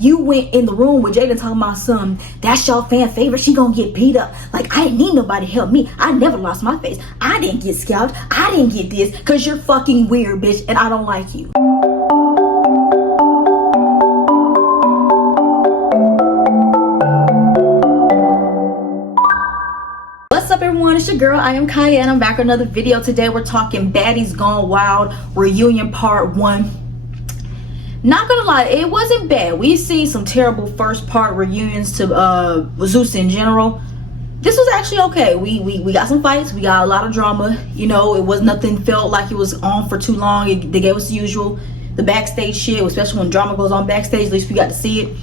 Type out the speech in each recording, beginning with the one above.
You went in the room with Jaden talking about something. That's your fan favorite. She gonna get beat up. Like, I didn't need nobody to help me. I never lost my face. I didn't get scalped. I didn't get this. Because you're fucking weird, bitch. And I don't like you. What's up, everyone? It's your girl. I am Kaya. And I'm back with another video. Today, we're talking Baddies Gone Wild Reunion Part 1. Not gonna lie, it wasn't bad. We've seen some terrible first part reunions to Zeus in general. This was actually okay. We got some fights, we got a lot of drama. You know, it was nothing felt like it was on for too long. They gave us the usual, the backstage shit, especially when drama goes on backstage. At least we got to see it.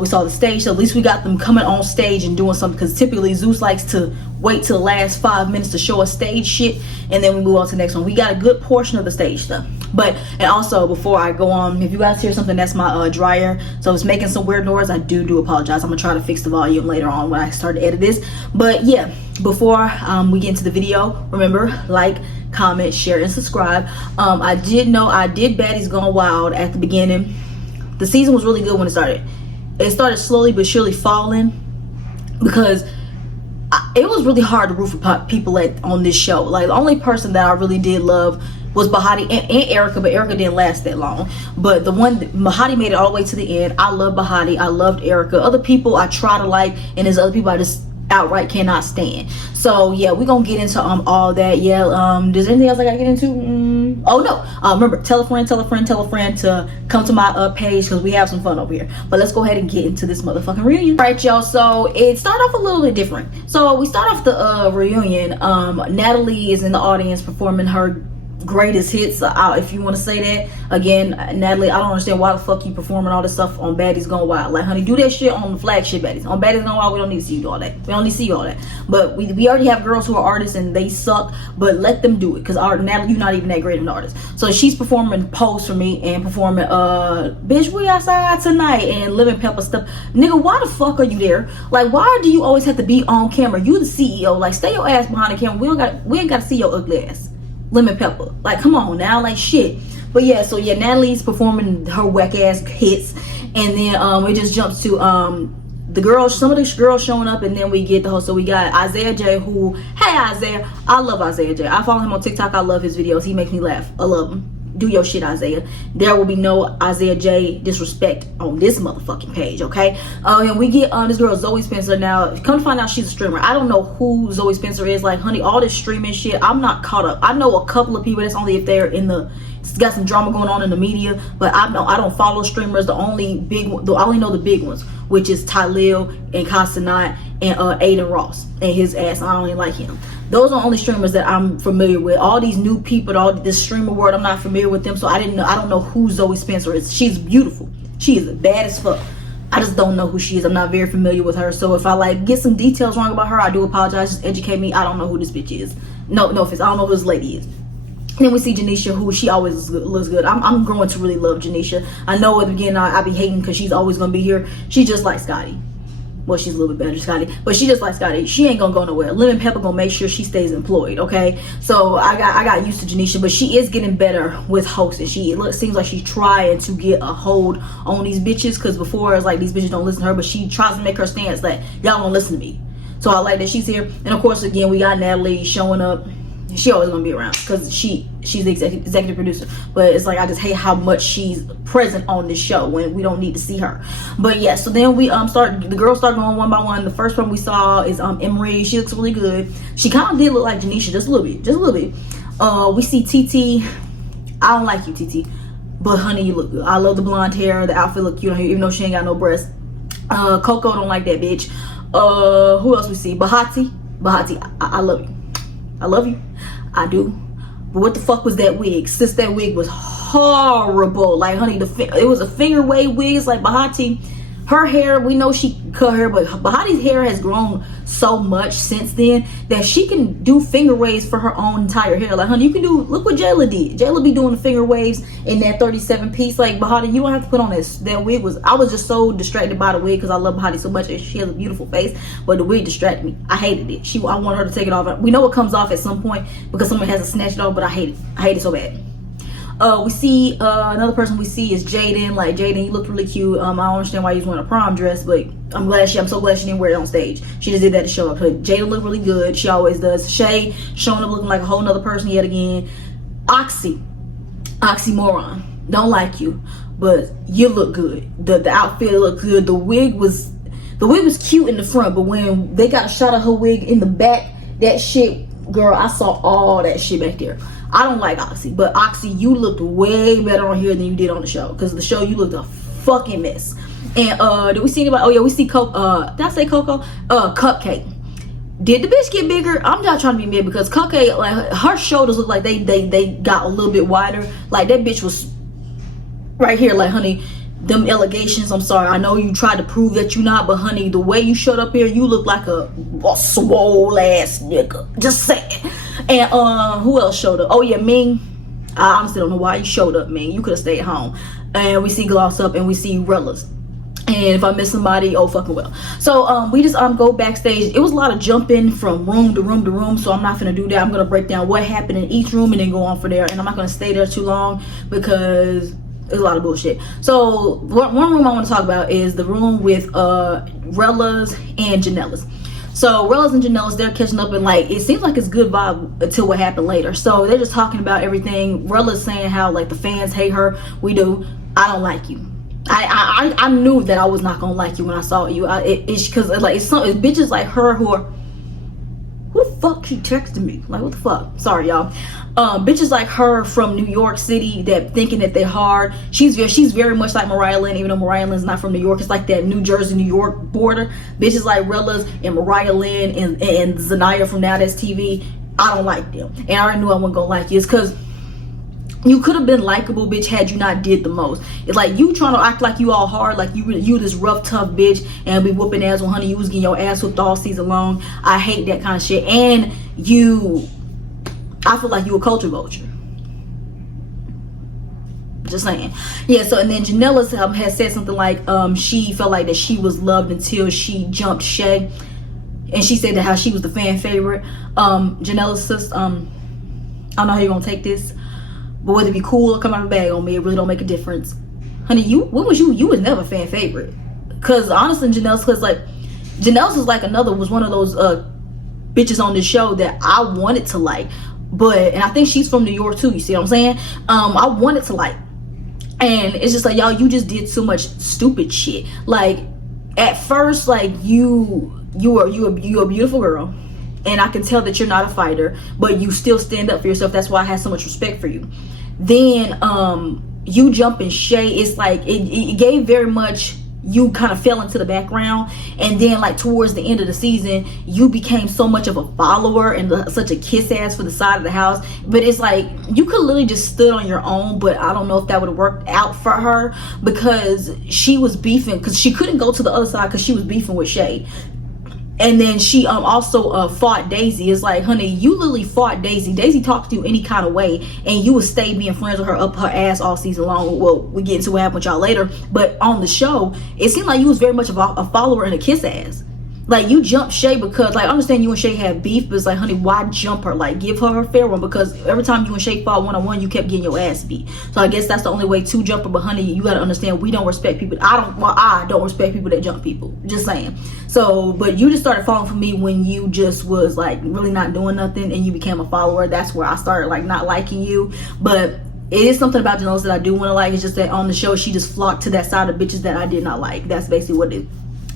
We saw the stage, so at least we got them coming on stage and doing something, because typically Zeus likes to wait till the last 5 minutes to show us stage shit, and then we move on to the next one. We got a good portion of the stage stuff. But, and also, before I go on, if you guys hear something, that's my dryer. So it's making some weird noise. I do apologize. I'm gonna try to fix the volume later on when I start to edit this. But yeah, before we get into the video, remember, like, comment, share, and subscribe. I did Baddies Gone Wild at the beginning. The season was really good when it started. It started slowly but surely falling, because it was really hard to root for people on this show. Like, the only person that I really did love was Bahati and Erica, but Erica didn't last that long. But the one, Bahati made it all the way to the end. I love Bahati. I loved Erica. Other people I try to like, and there's other people I just outright cannot stand. So yeah, we're gonna get into all that. Yeah, there's anything else I gotta get into? Oh no, remember, tell a friend to come to my page, because we have some fun over here. But let's go ahead and get into this motherfucking reunion. All right, y'all, so it started off a little bit different. So we start off the reunion. Natalie is in the audience performing her greatest hits, if you want to say that. Again, Natalie, I don't understand why the fuck you performing all this stuff on Baddies Gone Wild. Like, honey, do that shit on the flagship Baddies. On Baddies Gone Wild, we don't need to see you do all that. We don't need to see you all that. But we already have girls who are artists and they suck, but let them do it, because Natalie, you're not even that great of an artist. So she's performing Pose for Me and performing Bitch We Outside Tonight and Lemon Pepper stuff. Nigga, why the fuck are you there? Like, why do you always have to be on camera? You the CEO. Like, stay your ass behind the camera. We ain't gotta see your ugly ass. Lemon Pepper, like, come on now, like, shit. But yeah, so yeah, Natalie's performing her whack ass hits, and then it just jumps to the girls, some of the girls showing up, and then we get the host. So we got Isaiah J, who, hey Isaiah, I love Isaiah J. I follow him on TikTok. I love his videos. He makes me laugh. I love him. Do your shit, Isaiah. There will be no Isaiah J disrespect on this motherfucking page, okay? And we get this girl Zoe Spencer. Now, come to find out, she's a streamer. I don't know who Zoe Spencer is. Like, honey, all this streaming shit, I'm not caught up. I know a couple of people. That's only if they're in the, got some drama going on in the media. But I don't follow streamers. I only know the big ones, which is Tylil and Casanat and Aiden Ross and his ass. I don't even like him. Those are the only streamers that I'm familiar with. All these new people, all this streamer world, I'm not familiar with them. So I don't know who Zoe Spencer is. She's beautiful. She is bad as fuck. I just don't know who she is. I'm not very familiar with her. So if I like get some details wrong about her, I do apologize. Just educate me. I don't know who this bitch is. No offense. I don't know who this lady is. And then we see Janisha, who she always looks good. I'm growing to really love Janisha. I know at the beginning I be hating because she's always gonna be here. She's just like Scotty. Well, she's a little bit better than Scotty, but she just like Scotty. She ain't gonna go nowhere. Lemon Pepper gonna make sure she stays employed, okay? So I got used to Janisha, but she is getting better with hosting. Seems like she's trying to get a hold on these bitches, because before it's like these bitches don't listen to her, but she tries to make her stance that y'all don't listen to me. So I like that she's here. And of course, again, we got Natalie showing up. She always gonna be around because she's the executive producer, but it's like I just hate how much she's present on this show when we don't need to see her. But yeah, so then we the girls start going one by one. The first one we saw is Emery. She looks really good. She kind of did look like Janisha, just a little bit. We see TT. I don't like you, TT, but honey, you look good. I love the blonde hair. The outfit look cute on her, even though she ain't got no breasts. Coco don't like that bitch. Who else we see? Bahati, I love you. I love you. I do. But what the fuck was that wig? Sis, that wig was horrible. Like, honey, it was a finger wave wig. It's like Bahati, her hair, we know she cut her, but Bahati's hair has grown so much since then that she can do finger waves for her own entire hair. Like, honey, you can do, look what Jayla did. Jayla be doing the finger waves in that 37 piece. Like, Bahati, you don't have to put on that wig. I was just so distracted by the wig because I love Bahati so much and she has a beautiful face, but the wig distracted me. I hated it. I want her to take it off. We know it comes off at some point because someone has to snatch it off, but I hate it. I hate it so bad. We see another person we see is Jaden. Like, Jaden, you look really cute. I don't understand why you was wearing a prom dress, but I'm so glad she didn't wear it on stage. She just did that to show up. Jaden looked really good. She always does. Shay showing up looking like a whole nother person yet again. Oxymoron. Don't like you, but you look good. The outfit looked good. The wig was cute in the front, but when they got a shot of her wig in the back, that shit, girl, I saw all that shit back there. I don't like Oxy, but Oxy, you looked way better on here than you did on the show. Because the show, you looked a fucking mess. And did we see anybody? Oh yeah, we see Coco. Did I say Coco? Cupcake. Did the bitch get bigger? I'm not trying to be mad because Cupcake, like, her shoulders look like they got a little bit wider. Like, that bitch was right here. Like, honey, them allegations, I'm sorry, I know you tried to prove that you not, but honey, the way you showed up here, you look like a swole ass nigga. Just saying. And who else showed up? Oh yeah, Ming. I honestly don't know why you showed up, Ming. You could have stayed home. And we see Gloss Up and we see Rellas. And if I miss somebody, oh fucking well. So we just go backstage. It was a lot of jumping from room to room to room, so I'm not gonna do that. I'm gonna break down what happened in each room and then go on for there. And I'm not gonna stay there too long because there's a lot of bullshit. So one room I want to talk about is the room with Rellas and Janellas. So Rellas and Janellas, they're catching up, and like, it seems like it's good vibe until what happened later. So they're just talking about everything. Rella's saying how like the fans hate her. We do. I don't like you. I knew that I was not gonna like you when I saw you. It's because like it's bitches like her who are, who the fuck she texted me? Like, what the fuck? Sorry, y'all. Bitches like her from New York City that thinking that they're hard. She's very much like Mariah Lynn, even though Mariah Lynn's not from New York. It's like that New Jersey, New York border. Bitches like Rellas and Mariah Lynn and Zanaya from Now That's TV. I don't like them. And I already knew I wasn't gonna like you. It's because you could have been likable, bitch, had you not did the most. It's like you trying to act like you all hard, like you this rough, tough bitch, and be whooping ass. Well, honey, you was getting your ass whooped all season long. I hate that kind of shit. And I feel like you a culture vulture. Just saying. Yeah, so and then Janella has said something like she felt like that she was loved until she jumped Shay. And she said that how she was the fan favorite. Janella's sister, I don't know how you're gonna take this, but whether it be cool or come out of the bag on me, it really don't make a difference. Honey, when was you was never fan favorite. Cause honestly, Janelle's was one of those bitches on this show that I wanted to like. But, and I think she's from New York too, you see what I'm saying? I wanted to like. And it's just like, y'all, you just did so much stupid shit. Like, at first, like, you are a beautiful girl. And I can tell that you're not a fighter, but you still stand up for yourself. That's why I have so much respect for you. Then you jumping Shay, it's like it gave very much, you kind of fell into the background. And then like towards the end of the season, you became so much of a follower and such a kiss ass for the side of the house. But it's like you could literally just stood on your own, but I don't know if that would have worked out for her because she was beefing, because she couldn't go to the other side because she was beefing with Shay. And then she also fought Daisy. It's like, honey, you literally fought Daisy. Daisy talks to you any kind of way, and you would stay being friends with her up her ass all season long. Well, we get into what happened with y'all later. But on the show, it seemed like you was very much of a follower and a kiss ass. Like, you jumped Shay because, like, I understand you and Shay had beef, but it's like, honey, why jump her? Like, give her fair one, because every time you and Shay fought one-on-one, you kept getting your ass beat. So I guess that's the only way to jump her. But honey, you gotta understand, we don't respect people. I don't respect people that jump people. Just saying. So, but you just started falling for me when you just was like really not doing nothing and you became a follower. That's where I started like not liking you. But it is something about Janelle that I do want to like. It's just that on the show, she just flocked to that side of bitches that I did not like. That's basically what it is.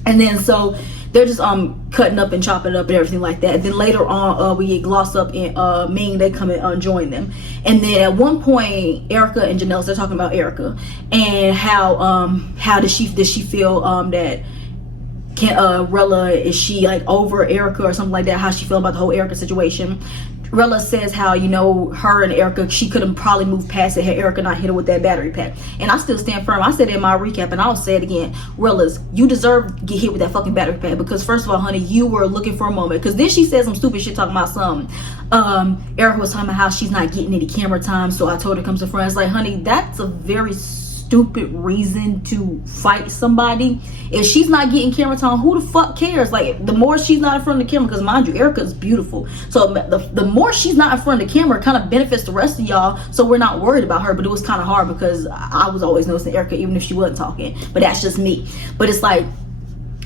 And then so they're just cutting up and chopping up and everything like that. And then later on, we get Gloss Up and Ming, they come and join them. And then at one point, Erica and Janelle, they're talking about Erica and how does she feel that Rella, is she like over Erica or something like that? How she feel about the whole Erica situation? Rella says how, you know, her and Erica, she could have probably moved past it had Erica not hit her with that battery pack. And I still stand firm. I said it in my recap and I'll say it again. Rella's, you deserve to get hit with that fucking battery pack, because first of all, honey, you were looking for a moment. Because then she said some stupid shit talking about something. Erica was talking about how she's not getting any camera time, so I told her to come to friends. Like, honey, that's a very stupid reason to fight somebody. If she's not getting camera time, who the fuck cares? Like, the more she's not in front of the camera, because mind you, Erica is beautiful, so the more she's not in front of the camera kind of benefits the rest of y'all, so we're not worried about her. But it was kind of hard because I was always noticing Erica even if she wasn't talking, but that's just me. But it's like,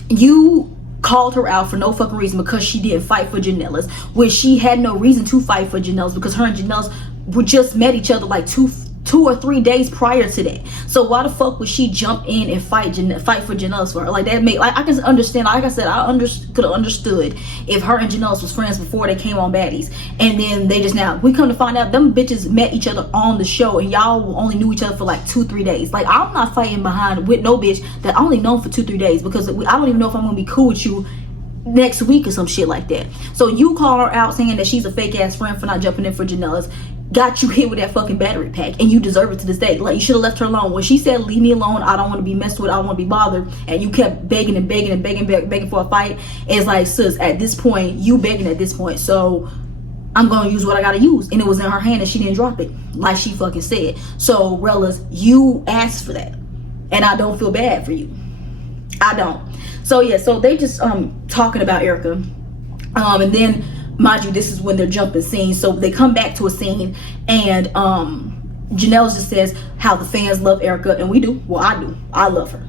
you called her out for no fucking reason because she didn't fight for Janelle's, when she had no reason to fight for Janelle's, because her and Janelle's were just met each other like two or 3 days prior to that. So why the fuck would she jump in and fight for Janelle's for her? Like, that made, like, I can understand, like I said, could have understood if her and Janelle's was friends before they came on Baddies, and then they just, now we come to find out them bitches met each other on the show, and y'all only knew each other for like 2-3 days. Like, I'm not fighting behind with no bitch that I only known for 2-3 days, because I don't even know if I'm gonna be cool with you next week or some shit like that. So you call her out saying that she's a fake ass friend for not jumping in for Janelle's, got you hit with that fucking battery pack, and you deserve it to this day. Like, you should have left her alone. When she said, leave me alone, I don't want to be messed with, I don't want to be bothered, and you kept begging and begging and begging for a fight, it's like, sis, at this point, you begging at this point, so I'm gonna use what I gotta use. And it was in her hand and she didn't drop it, like she fucking said. So Rellas, you asked for that, and I don't feel bad for you. I don't. So yeah, so they just talking about Erica, and then mind you, this is when they're jumping scenes. So they come back to a scene, and Janelle just says how the fans love Erica, and we do. Well, I do. I love her.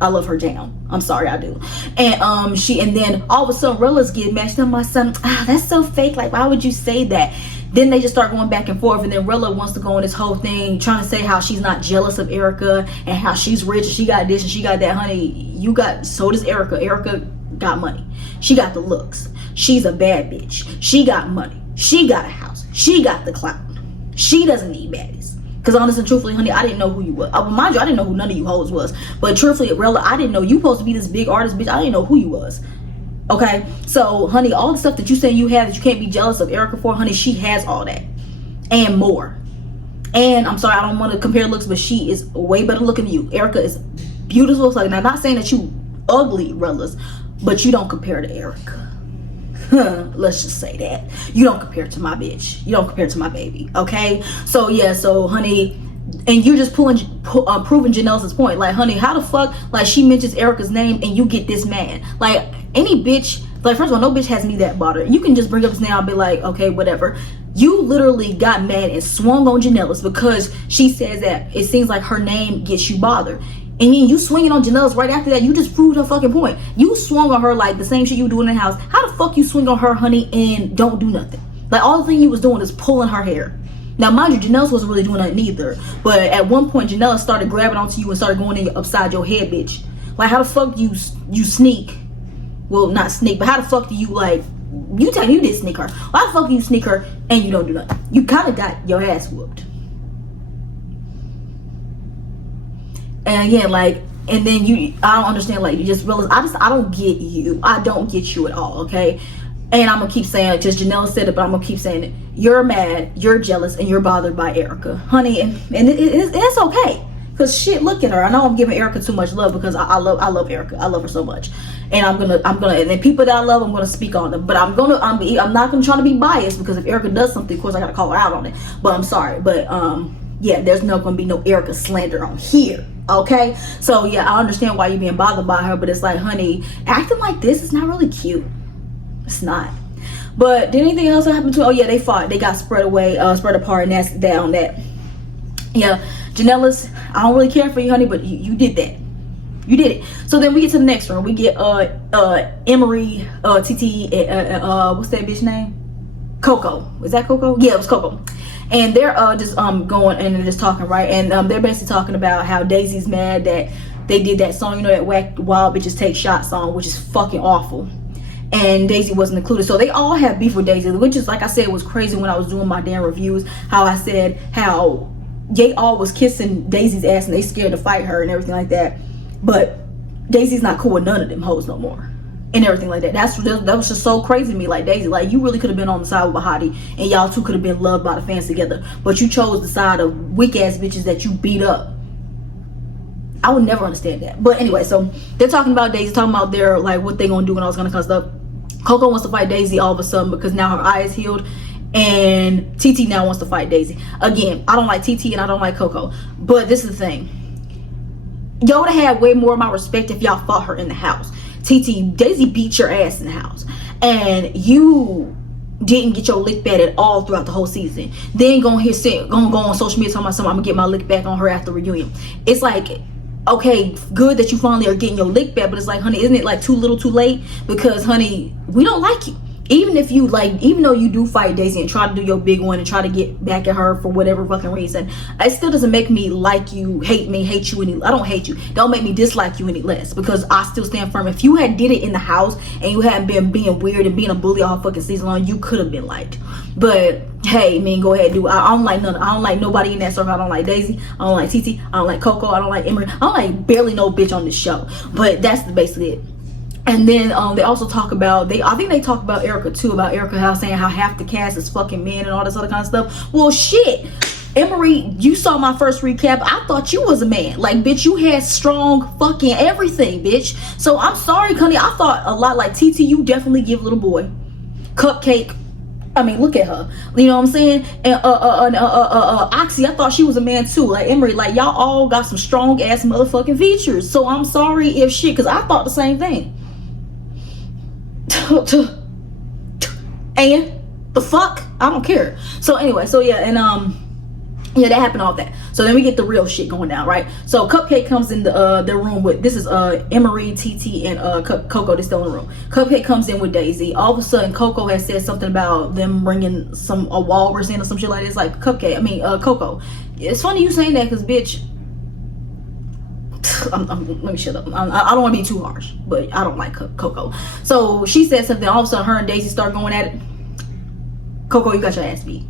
I love her down. I'm sorry, I do. And and then all of a sudden Rella's getting matched up. My son, that's so fake. Like, why would you say that? Then they just start going back and forth, and then Rella wants to go on this whole thing trying to say how she's not jealous of Erica and how she's rich and she got this and she got that. Honey, so does Erica. Erica got money. She got the looks. She's a bad bitch. She got money. She got a house. She got the clout. She doesn't need baddies. Because honestly and truthfully, honey, I didn't know who you were. Mind you, I didn't know who none of you hoes was. But truthfully, Rella, I didn't know you supposed to be this big artist, bitch. I didn't know who you was. Okay? So, honey, all the stuff that you say you have that you can't be jealous of Erica for, honey, she has all that. And more. And I'm sorry, I don't want to compare looks, but she is way better looking than you. Erica is beautiful. Like, now, I'm not saying that you ugly, Rellas, but you don't compare to Erica. Let's just say that you don't compare to my bitch. You don't compare to my baby. Okay, so yeah, so honey, and you're just proving Janelle's point. Like, honey, how the fuck, like, she mentions Erica's name and you get this mad? Like, any bitch, like, first of all, no bitch has me that bothered. You can just bring up his name, I'll be like, okay, whatever. You literally got mad and swung on Janelle's because she says that it seems like her name gets you bothered. And then you swinging on Janelle's right after that. You just proved her fucking point. You swung on her like the same shit you do in the house. How the fuck you swing on her, honey, and don't do nothing? Like, all the thing you was doing is pulling her hair. Now, mind you, Janelle's wasn't really doing nothing either. But at one point, Janelle started grabbing onto you and started going in upside your head, bitch. Like, how the fuck you sneak? Well, not sneak, but how the fuck do you, like, you tell me you did sneak her. Why the fuck do you sneak her and you don't do nothing? You kind of got your ass whooped. And again, like, and then I don't understand, like, you just realize, I don't get you. I don't get you at all, okay? And I'm gonna keep saying it, just Janelle said it, but I'm gonna keep saying it. You're mad, you're jealous, and you're bothered by Erica, honey, and it's okay. Cause shit, look at her. I know I'm giving Erica too much love because I love Erica. I love her so much, and I'm gonna, and then people that I love, I'm gonna speak on them. But I'm not gonna try to be biased, because if Erica does something, of course I gotta call her out on it. But I'm sorry, but yeah, there's not gonna be no Erica slander on here. Okay, so yeah, I understand why you're being bothered by her, but it's like, honey, acting like this is not really cute. It's not. But did anything else happen to? Oh yeah, they fought. They got spread apart, and that's down that. Yeah, Janelle's, I don't really care for you, honey, but you did that. You did it. So then we get to the next one. We get Emery, TT, what's that bitch name? Coco. Is that Coco? Yeah, it was Coco. And they're just going and they're just talking, right? And they're basically talking about how Daisy's mad that they did that song, you know, that Whack Wild Bitches Take Shots song, which is fucking awful. And Daisy wasn't included. So they all have beef with Daisy, which is, like I said, was crazy when I was doing my damn reviews. How I said how they all was kissing Daisy's ass and they scared to fight her and everything like that. But Daisy's not cool with none of them hoes no more. And everything like that. That was just so crazy to me. Like, Daisy, like, you really could have been on the side with Bahati, and y'all two could have been loved by the fans together. But you chose the side of weak ass bitches that you beat up. I would never understand that. But anyway, so they're talking about Daisy, talking about their, like, what they gonna do and all this kind of stuff. Coco wants to fight Daisy all of a sudden because now her eye is healed, and TT now wants to fight Daisy. Again, I don't like TT and I don't like Coco. But this is the thing. y'all would have had way more of my respect if y'all fought her in the house. TT, Daisy beat your ass in the house, and you didn't get your lick back at all throughout the whole season. Then go on social media talking about something, I'm gonna get my lick back on her after reunion. It's like, okay, good that you finally are getting your lick back, but it's like, honey, isn't it like too little too late? Because, honey, we don't like you. Even if you like, even though you do fight Daisy and try to do your big one and try to get back at her for whatever fucking reason, it still doesn't make me like you, hate you any. I don't hate you. Don't make me dislike you any less, because I still stand firm. If you had did it in the house and you hadn't been being weird and being a bully all fucking season long, you could have been liked. But hey, man, go ahead, do it. I don't like none. I don't like nobody in that circle. I don't like Daisy. I don't like TT. I don't like Coco. I don't like Emery. I don't like barely no bitch on this show. But that's basically it. And then they also talk about, I think they talk about Erica too, about Erica saying how half the cast is fucking men and all this other kind of stuff. Well, shit, Emery, you saw my first recap. I thought you was a man. Like, bitch, you had strong fucking everything, bitch. So I'm sorry, honey. I thought a lot like TT. You definitely give little boy. Cupcake, I mean, look at her. You know what I'm saying? And Oxy, I thought she was a man too. Like Emery, like y'all all got some strong ass motherfucking features. So I'm sorry if shit, because I thought the same thing. And the fuck, I don't care. So anyway, so yeah, and yeah, that happened, all that. So then we get the real shit going down, right? So Cupcake comes in the room with, this is Emery, TT, and Coco. They're still in the room. Cupcake comes in with Daisy. All of a sudden, Coco has said something about them bringing a walrus in or some shit like this. Like Coco. It's funny you saying that, because bitch, let me shut up. I don't want to be too harsh, but I don't like Coco. So she said something. All of a sudden, her and Daisy start going at it. Coco, you got your ass beat.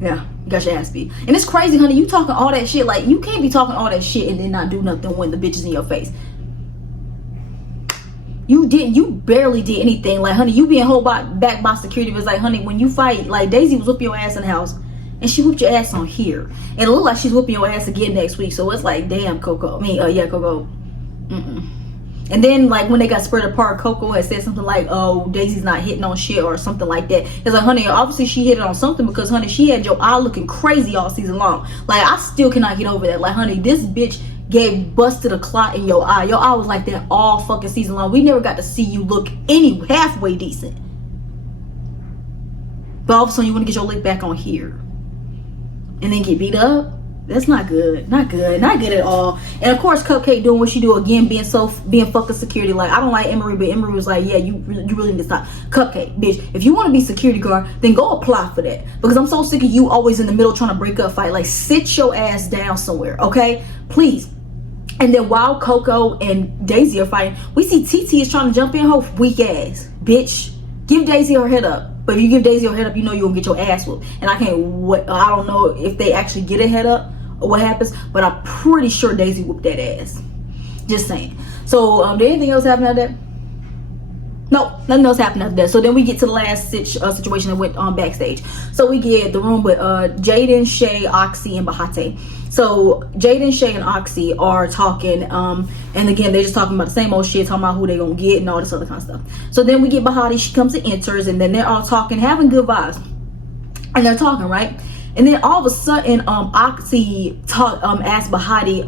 Yeah, you got your ass beat. And it's crazy, honey. You talking all that shit. Like, you can't be talking all that shit and then not do nothing when the bitch is in your face. You barely did anything. Like, honey, you being held back by security. Was like, honey, when you fight, like, Daisy was whooping your ass in the house. And she whooped your ass on here. And it looked like she's whooping your ass again next week. So it's like, damn, Coco. Coco. And then, like, when they got spread apart, Coco had said something like, oh, Daisy's not hitting on shit or something like that. It's like, honey, obviously she hit it on something, because, honey, she had your eye looking crazy all season long. Like, I still cannot get over that. Like, honey, this bitch busted a clot in your eye. Your eye was like that all fucking season long. We never got to see you look any halfway decent. But all of a sudden, you want to get your lick back on here and then get beat up. That's not good. Not good at all. And of course, Cupcake doing what she do again, being fucking security. Like, I don't like Emery, but Emery was like, yeah, you really need to stop. Cupcake, bitch, if you want to be security guard, then go apply for that, because I'm so sick of you always in the middle trying to break up fight. Like, sit your ass down somewhere, okay, please. And then while Coco and Daisy are fighting, we see TT is trying to jump in her weak ass. Bitch, give Daisy her head up. But if you give Daisy her head up, you know you're gonna get your ass whooped. And I don't know if they actually get a head up or what happens, but I'm pretty sure Daisy whooped that ass. Just saying. So did anything else happen after that? No, nothing else happened after that. So then we get to the last situation that went on backstage. So we get the room with Jaden, Shay, Oxy, and Bahati. So Jaden, Shay, and Oxy are talking, and again, they're just talking about the same old shit, talking about who they're gonna get and all this other kind of stuff. So then we get Bahati. She comes and enters, and then they're all talking, having good vibes, and they're talking, right? And then all of a sudden, Oxy asked Bahati,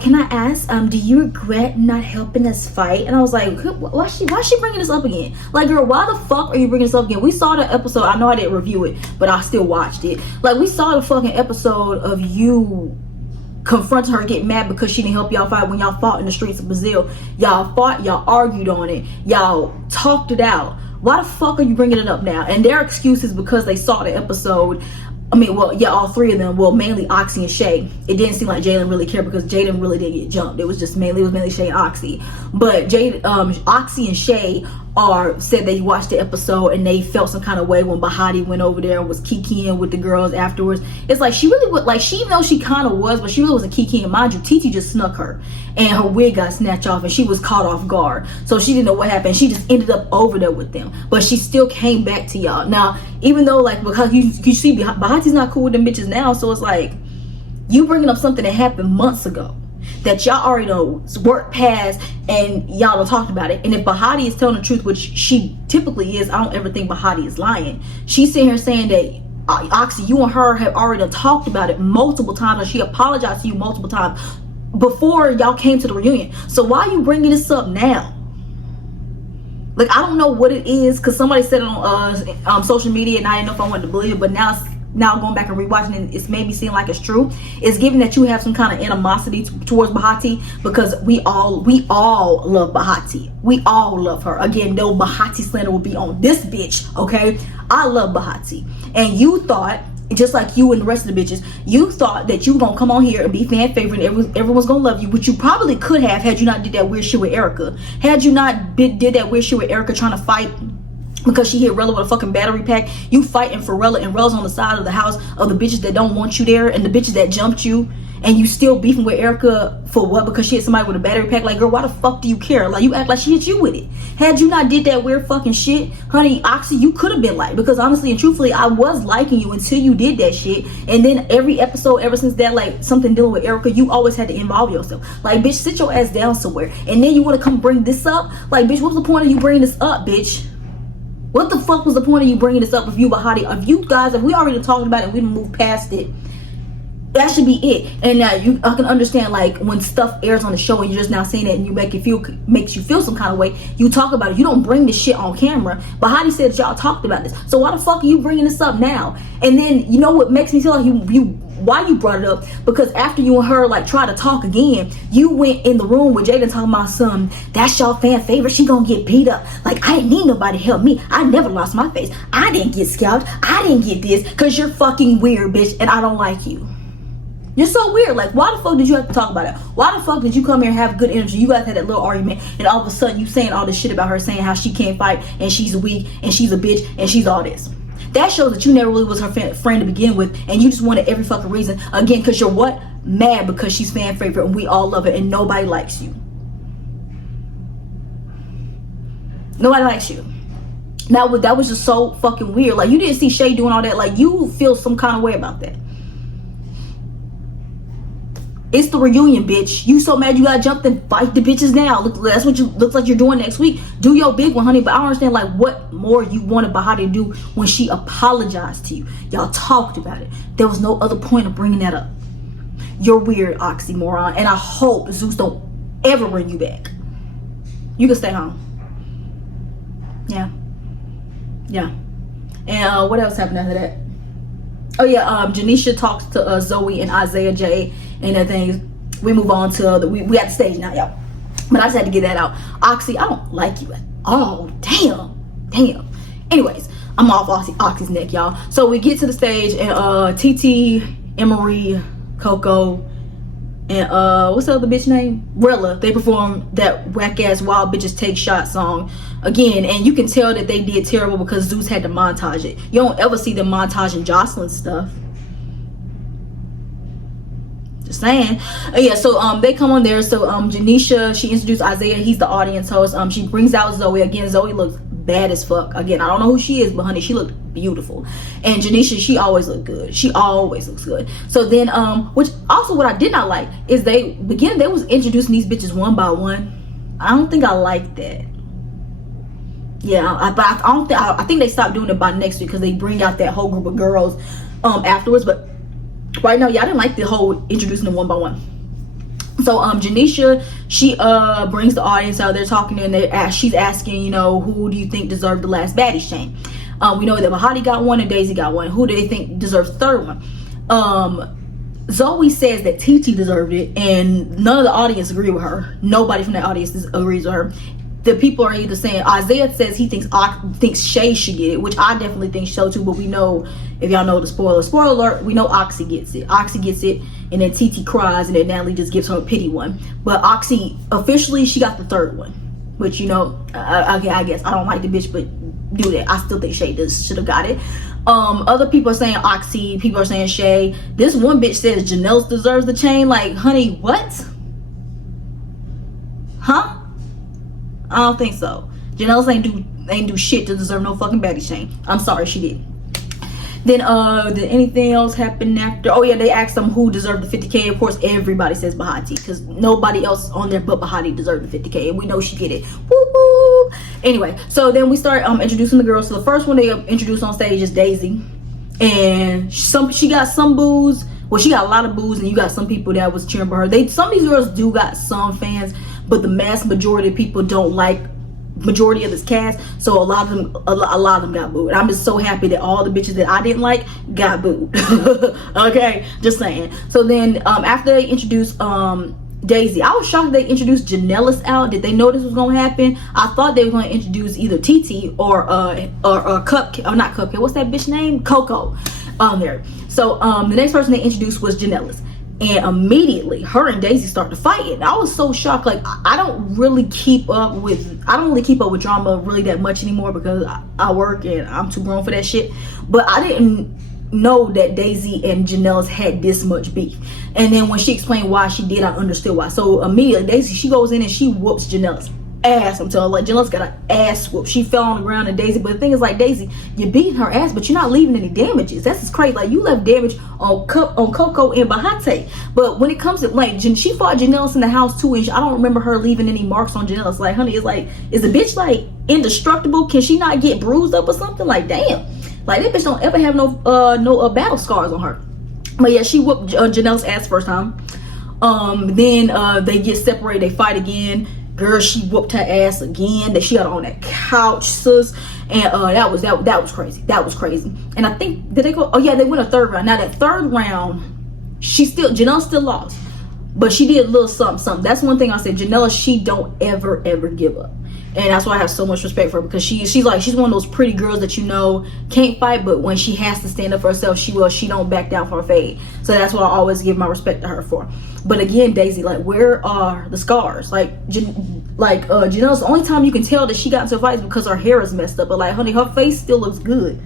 can I ask, do you regret not helping us fight? And I was like, why is she bringing this up again? Like, girl, why the fuck are you bringing this up again? We saw the episode. I know I didn't review it, but I still watched it. Like, we saw the fucking episode of you confronting her, getting mad because she didn't help y'all fight when y'all fought in the streets of Brazil. Y'all fought, y'all argued on it, y'all talked it out. Why the fuck are you bringing it up now? And their excuse is because they saw the episode. I mean, well, yeah, all three of them. Well, mainly Oxy and Shay. It didn't seem like Jalen really cared, because Jaden really didn't get jumped. It was mainly Shay and Oxy. But Oxy and Shay said they watched the episode and they felt some kind of way when Bahati went over there and was kikiing with the girls afterwards. It's like she really would, like, she, even though she kind of was, but she really wasn't kikiing. Mind you, TT just snuck her and her wig got snatched off and she was caught off guard. So she didn't know what happened. She just ended up over there with them. But she still came back to y'all. Now, even though, like, because you see Bahati's not cool with them bitches now, so it's like, you bringing up something that happened months ago that y'all already know worked past, and y'all don't talk about it. And if Bahati is telling the truth, which she typically is, I don't ever think Bahati is lying. She's sitting here saying that Oxy, you and her have already talked about it multiple times, and she apologized to you multiple times before y'all came to the reunion. So why are you bringing this up now? Like, I don't know what it is, because somebody said it on social media, and I didn't know if I wanted to believe it, but now going back and rewatching it, it's made me seem like it's true. It's given that you have some kind of animosity towards Bahati, because we all love Bahati. We all love her. Again, no Bahati slander will be on this bitch, okay? I love Bahati. And you thought, just like you and the rest of the bitches, you thought that you were gonna come on here and be fan favorite and everyone's gonna love you, which you probably could have had you not did that weird shit with Erica. Had you not did that weird shit with Erica, trying to fight because she hit Rella with a fucking battery pack. You fighting for Rella, and Rella's on the side of the house of the bitches that don't want you there, and the bitches that jumped you, and you still beefing with Erica for what? Because she hit somebody with a battery pack. Like, girl, why the fuck do you care? Like, you act like she hit you with it. Had you not did that weird fucking shit, honey, Oxy, you could have been like, because honestly and truthfully, I was liking you until you did that shit. And then every episode ever since that, like something dealing with Erica, you always had to involve yourself. Like, bitch, sit your ass down somewhere. And then you want to come bring this up? Like, bitch, what's the point of you bringing this up, bitch? What the fuck was the point of you bringing this up if you Bahati? If we already talked about it, we moved past it, that should be it. And now I can understand, like, when stuff airs on the show and you're just now saying it and makes you feel some kind of way, you talk about it. You don't bring this shit on camera. Bahati said that y'all talked about this. So why the fuck are you bringing this up now? And then, you know what makes me feel like why you brought it up? Because after you and her like try to talk again, you went in the room with Jaden talking about something. That's your fan favorite. She gonna get beat up. Like, I didn't need nobody to help me. I never lost my face. I didn't get scalped. I didn't get this. Because you're fucking weird, bitch. And I don't like you. You're so weird. Like, why the fuck did you have to talk about it? Why the fuck did you come here and have good energy? You guys had that little argument, and all of a sudden you saying all this shit about her, saying how she can't fight, and she's weak, and she's a bitch, and she's all this. That shows that you never really was her friend to begin with, and you just wanted every fucking reason. Again, because you're what? Mad because she's fan favorite, and we all love her, and nobody likes you. Nobody likes you. Now, that was just so fucking weird. Like, you didn't see Shay doing all that. Like, you feel some kind of way about that. It's the reunion, bitch. You so mad you got jumped, and fight the bitches now. Look, that's what you looks like you're doing next week. Do your big one, honey. But I don't understand, like, what more you wanted Bahati to do when she apologized to you. Y'all talked about it. There was no other point of bringing that up. You're weird, oxymoron. And I hope Zeus don't ever bring you back. You can stay home. Yeah. Yeah. And what else happened after that? Oh yeah, Janisha talks to Zoe and Isaiah J and that thing. We move on to we at the stage now, y'all. But I just had to get that out. Oxy, I don't like you at all. Damn. Anyways, I'm off Oxy's neck, y'all. So we get to the stage, and TT, Emery, Coco, and what's the other bitch name? Rella. They perform that whack ass Wild Bitches Take Shots song again, and you can tell that they did terrible because Zeus had to montage it. You don't ever see them montaging Jocelyn's stuff. Just saying. Yeah, so they come on there. So Janisha, she introduced Isaiah. He's the audience host. She brings out Zoe again. Zoe looks bad as fuck. Again, I don't know who she is, but honey, she looked beautiful. And Janisha, she always looked good. She always looks good. So then which also what I did not like is they was introducing these bitches one by one. I don't think I like that. Yeah, but I think they stopped doing it by next week because they bring out that whole group of girls afterwards. But right now, yeah, I didn't like the whole introducing them one by one. So Janisha, she brings the audience out there talking, and she's asking, you know, who do you think deserved the last Baddies chain? We know that Bahati got one and Daisy got one. Who do they think deserves the third one? Zoe says that TT deserved it, and none of the audience agree with her. Nobody from the audience agrees with her. The people are either saying, Isaiah says he thinks Shay should get it, which I definitely think so too, but we know, if y'all know the spoiler alert, we know Oxy gets it. Oxy gets it, and then TT cries, and then Natalie just gives her a pity one. But Oxy, officially, she got the third one, which, you know, okay, I guess I don't like the bitch, but do that. I still think Shay should have got it. Other people are saying Oxy, people are saying Shay. This one bitch says Janelle deserves the chain. Like, honey, what? Huh? I don't think so. Janelle ain't do shit to deserve no fucking Baddies chain. I'm sorry, she did. Then did anything else happen after? Oh yeah, they asked them who deserved the 50K. Of course, everybody says Bahati, because nobody else on there but Bahati deserved the 50K, and we know she get it. Woo woo. Anyway, so then we start introducing the girls. So the first one they introduced on stage is Daisy. and she got some boos. Well, she got a lot of boos, and you got some people that was cheering for her. Some of these girls do got some fans, but the mass majority of people don't like majority of this cast, so a lot of them got booed. I'm just so happy that all the bitches that I didn't like got booed. Okay, just saying. So then after they introduced Daisy, I was shocked they introduced Janellis out. Did they know this was gonna happen? I thought they were gonna introduce either TT or Cupcake, or not Cupcake, what's that bitch name, Coco, on there. So the next person they introduced was Janellis, and immediately her and Daisy started to fight. And I was so shocked. Like, I don't really keep up with drama really that much anymore, because I work and I'm too grown for that shit. But I didn't know that Daisy and Janellis had this much beef. And then when she explained why she did, I understood why. So immediately Daisy, she goes in and she whoops Janellis ass. I'm telling you, like, Janellis got an ass whoop. She fell on the ground, and Daisy, but the thing is, like, Daisy, you're beating her ass, but you're not leaving any damages. That's just crazy. Like, you left damage on Coco and Bahati. But when it comes to, like, she fought Janellis in the house too, and I don't remember her leaving any marks on Janellis. Like, honey, it's like, is the bitch like indestructible? Can she not get bruised up or something? Like, damn. Like, that bitch don't ever have no battle scars on her. But yeah, she whooped Janellis ass first time. Then they get separated, they fight again. Girl, she whooped her ass again. That she got on that couch, sis. And that was crazy. That was crazy. And I think, did they go? Oh yeah, they went a third round. Now that third round, Janelle still lost, but she did a little something. That's one thing I said. Janelle, she don't ever give up. And that's why I have so much respect for her, because she's one of those pretty girls that, you know, can't fight, but when she has to stand up for herself, she will. She don't back down for her fade. So that's what I always give my respect to her for. But again, Daisy, like, where are the scars? Like Janelle's, the only time you can tell that she got into a fight is because her hair is messed up. But like, honey, her face still looks good.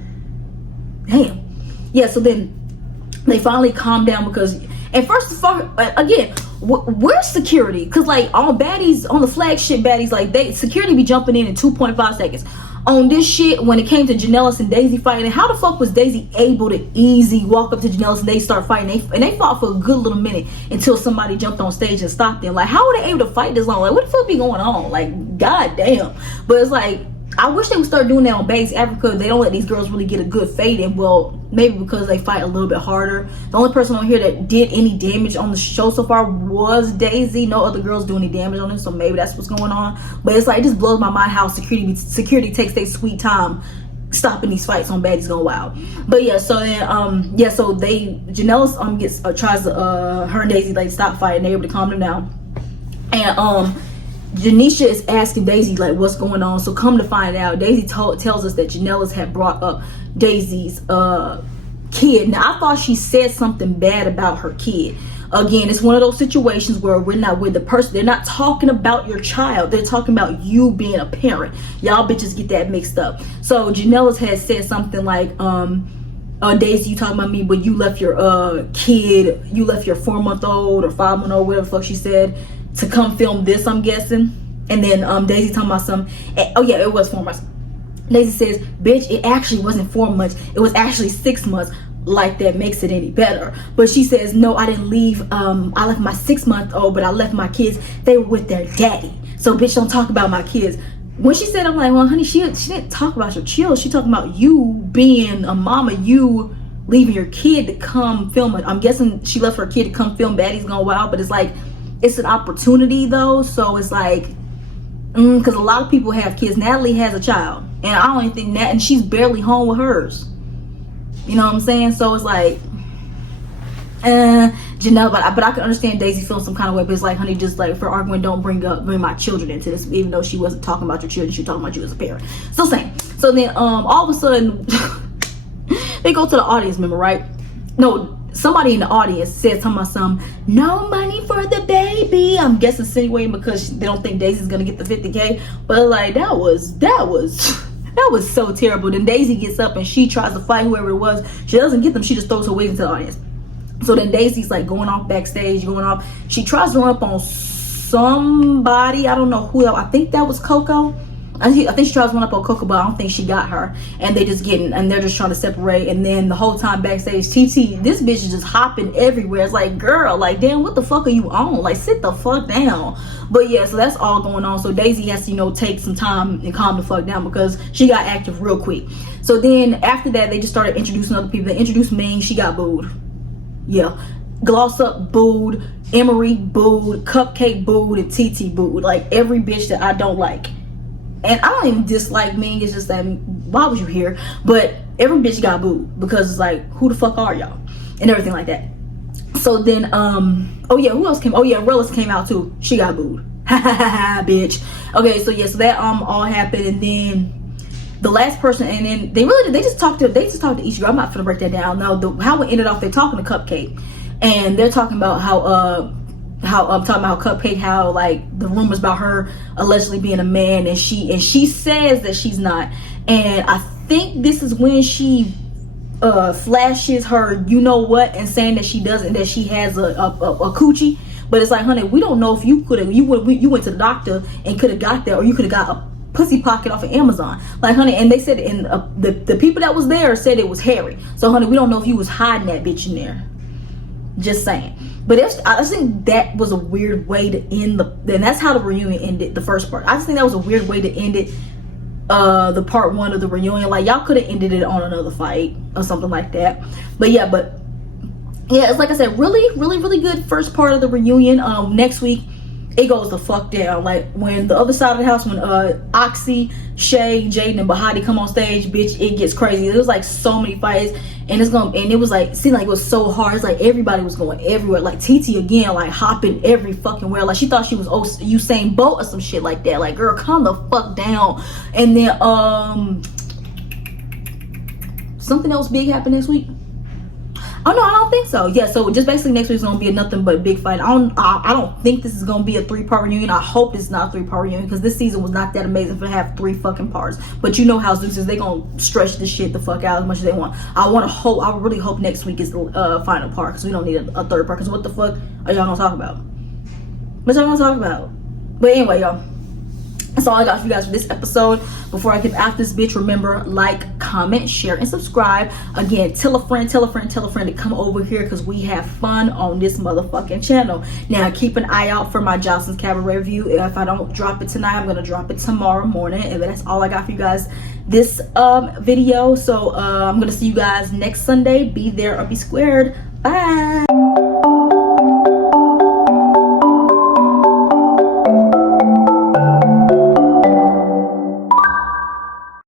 Damn. Yeah. So then they finally calmed down, because, and first of all, again, where's security? Because like on Baddies, on the flagship Baddies, like security be jumping in 2.5 seconds. On this shit, when it came to Janellis and Daisy fighting, how the fuck was Daisy able to easy walk up to Janellis and they start fighting? They fought for a good little minute until somebody jumped on stage and stopped them. Like, how were they able to fight this long? Like, what the fuck be going on? Like, goddamn. But it's like, I wish they would start doing that on Baddies Africa. They don't let these girls really get a good fade in. Well, maybe because they fight a little bit harder. The only person on here that did any damage on the show so far was Daisy. No other girls do any damage on them, so maybe that's what's going on. But it's like, it just blows my mind how security takes their sweet time stopping these fights on Baddies Gone Wild. But yeah, so then so Janellis gets tries to her and Daisy, like, stop fighting. They're able to calm them down. And Janisha is asking Daisy, like, what's going on. So come to find out, Daisy tells us that Janellis had brought up Daisy's kid. Now, I thought she said something bad about her kid. Again, it's one of those situations where we're not with the person. They're not talking about your child. They're talking about you being a parent. Y'all bitches get that mixed up. So Janellis had said something like, Daisy, you talking about me, but you left your kid, you left your 4-month-old or 5-month-old, whatever the fuck she said, to come film this, I'm guessing. And then Daisy talking about some, oh yeah, it was 4 months. Daisy says, bitch, it actually wasn't 4 months, it was actually 6 months. Like, that makes it any better. But she says, no, I didn't leave, I left my 6-month-old, but I left my kids, they were with their daddy. So bitch, don't talk about my kids. When she said, I'm like, well, honey, she didn't talk about your children. She talking about you being a mama, you leaving your kid to come film it. I'm guessing she left her kid to come film Baddies Gone Wild, but it's like, it's an opportunity though. So it's like, because a lot of people have kids. Natalie has a child, and I don't even think that, and she's barely home with hers. You know what I'm saying? So it's like, Janelle, but I can understand Daisy feeling some kind of way. But it's like, honey, just like, for arguing, don't bring my children into this. Even though she wasn't talking about your children, she was talking about you as a parent. Still same. So then all of a sudden they go to the audience member, right? No, somebody in the audience said something about some, no money for the baby. I'm guessing insinuating because they don't think Daisy's gonna get the 50K. But like, that was so terrible. Then Daisy gets up and she tries to fight whoever it was. She doesn't get them. She just throws her wigs into the audience. So then Daisy's like going off backstage, going off. She tries to run up on somebody. I don't know who else. I think that was Coco. I think she tries one up on Coco, but I don't think she got her. And they're just trying to separate. And then the whole time backstage, TT, this bitch is just hopping everywhere. It's like, girl, like, damn, what the fuck are you on? Like, sit the fuck down. But yeah, so that's all going on. So Daisy has to, you know, take some time and calm the fuck down because she got active real quick. So then after that, they just started introducing other people. They introduced Ming, she got booed. Yeah. Gloss Up booed, Emery booed, Cupcake booed, and TT booed. Like, every bitch that I don't like. And I don't even dislike Ming, it's just that, why was you here? But every bitch got booed because it's like, who the fuck are y'all? And everything like that. So then, oh yeah, who else came? Oh yeah, Rellis came out too. She got booed. Ha ha ha ha, bitch. Okay, so yeah, so that all happened, and then the last person, and then they just talked to each girl. I'm not gonna break that down. No, how it ended off, they're talking to Cupcake, and they're talking about how I'm talking about Cupcake, how like the rumors about her allegedly being a man, and she says that she's not. And I think this is when she flashes her, you know what, and saying that she doesn't, that she has a coochie. But it's like, honey, we don't know if you went to the doctor and could have got that, or you could have got a pussy pocket off of Amazon. Like, honey, and they said, and the people that was there said it was hairy. So, honey, we don't know if you was hiding that bitch in there. Just saying. But I just think that was a weird way to end and that's how the reunion ended, the first part. I just think that was a weird way to end it, the part 1 of the reunion. Like, y'all could have ended it on another fight or something like that. But yeah, it's like I said, really good first part of the reunion. Next week it goes the fuck down. Like, when the other side of the house, when Oxy, Shay, Jaden, and Bahati come on stage, bitch, it gets crazy. There was like so many fights, and it was like, seemed like it was so hard. It's like everybody was going everywhere. Like TT again, like hopping every fucking where. Like, she thought she was Usain Bolt or some shit like that. Like, girl, calm the fuck down. And then something else big happened this week. Oh no, I don't think so. Yeah, so just basically next week's gonna be a nothing but big fight. I don't think this is gonna be a 3-part reunion. I hope it's not a 3-part reunion, because this season was not that amazing for to have 3 fucking parts. But you know how Zeus is, they gonna stretch this shit the fuck out as much as they want. I really hope next week is the final part, because we don't need a 3rd part. Because what the fuck are y'all gonna talk about? What y'all gonna talk about? But anyway, y'all, that's all I got for you guys for this episode. Before I get out this bitch, remember, like, comment, share, and subscribe. Again, tell a friend to come over here, because we have fun on this motherfucking channel. Now, keep an eye out for my Johnson's Cabaret review. If I don't drop it tonight, I'm going to drop it tomorrow morning. And that's all I got for you guys this video. So I'm going to see you guys next Sunday. Be there or be squared. Bye.